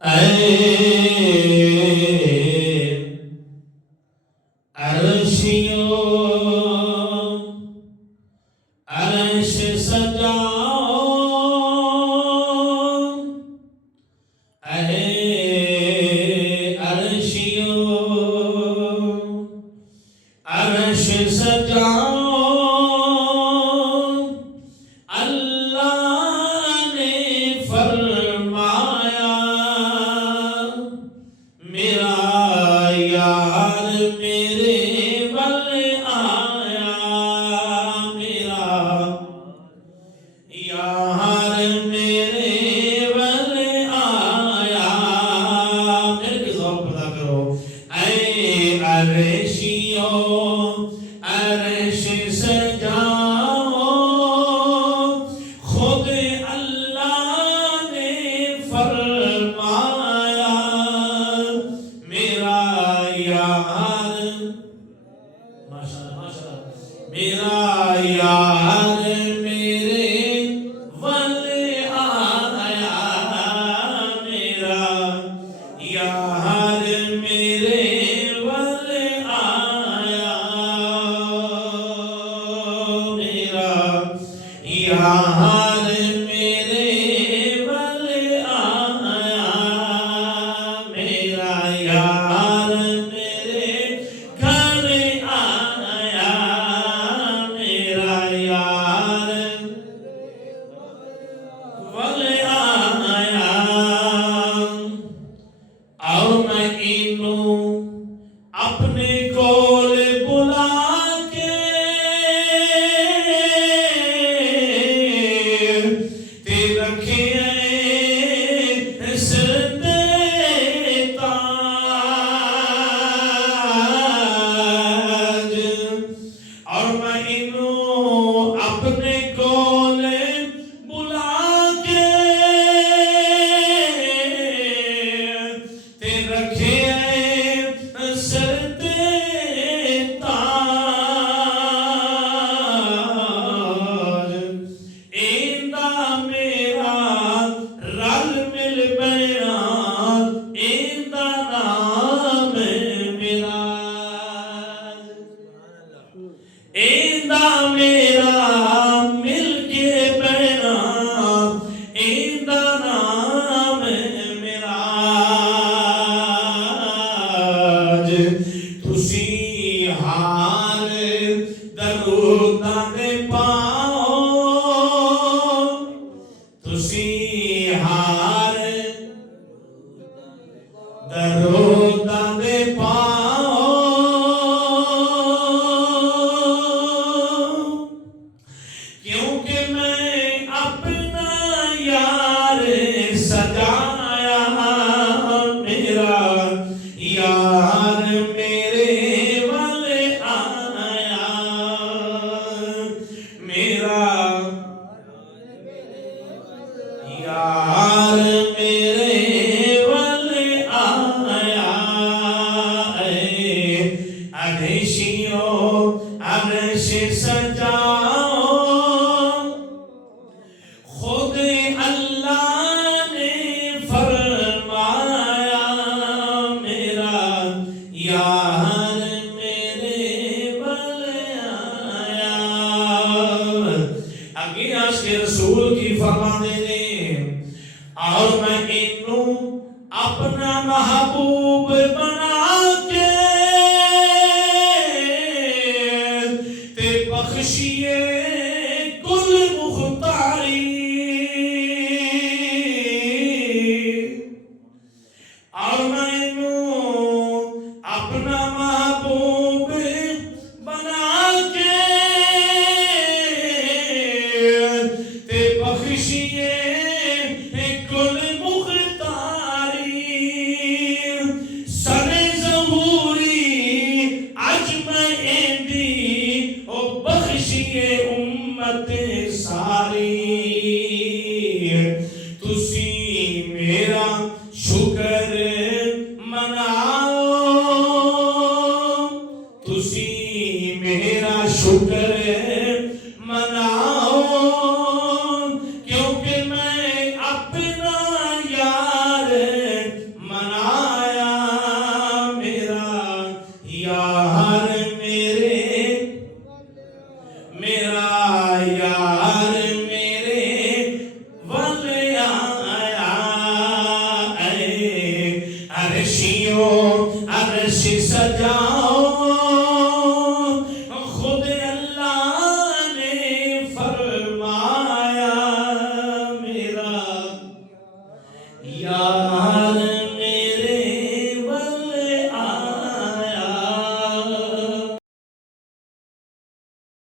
عرش سجاؤ عرش سجاؤ اللہ نے فرمایا میرا یار میرے بل آیا میرا یار میرے بل آیا میرے کے ذوق پتا کرو اے عرشیو عرش سجاؤ خود اللہ نے فرمایا میرا یار ماشاءاللہ میرا یار میرے ول آیا میرا یار میرے ول آیا میرا یار میرے ول آیا میرا یار میرے گھر آیا میرا یار ول آیا اور میں انہوں اپنے کول بلا کے تے رکھے سر تے تاج اور میں انہوں اپنے کول بلا کے تے رکھے سر تے تاج ایندا میرا رل مل بینا ایندا نام معراج ایندا میرا مل کے بینا ایندا نام معراج تسی ہار دروداں دے پاؤ تسی ہار دروداں دے پاؤ کیونکہ میں اپنا یار سجایا میرا یار میرے ول آیا میرا یار میرے ول آیا عرشیو عرش سجاؤ خود اللہ نے فرمایا میرا یار میرے بل آیا آگے عاشق رسول کی فرمانے نے اور میں انہوں اپنا محبوب بنا کے تے بخشیے کل مختاری اور میں انہوں اپنا محبوب بنا کے تے بخشیے کل مختاری سر ظہوری اج میں ایندی او بخشیے امت ساری تسی میرا شکر مناؤ تسی میرا شکر مناؤ کیونکہ میں اپنا یار میرا یار میرے ول آیا اے عرشیوں عرش سجاؤ خود اللہ نے فرمایا میرا یار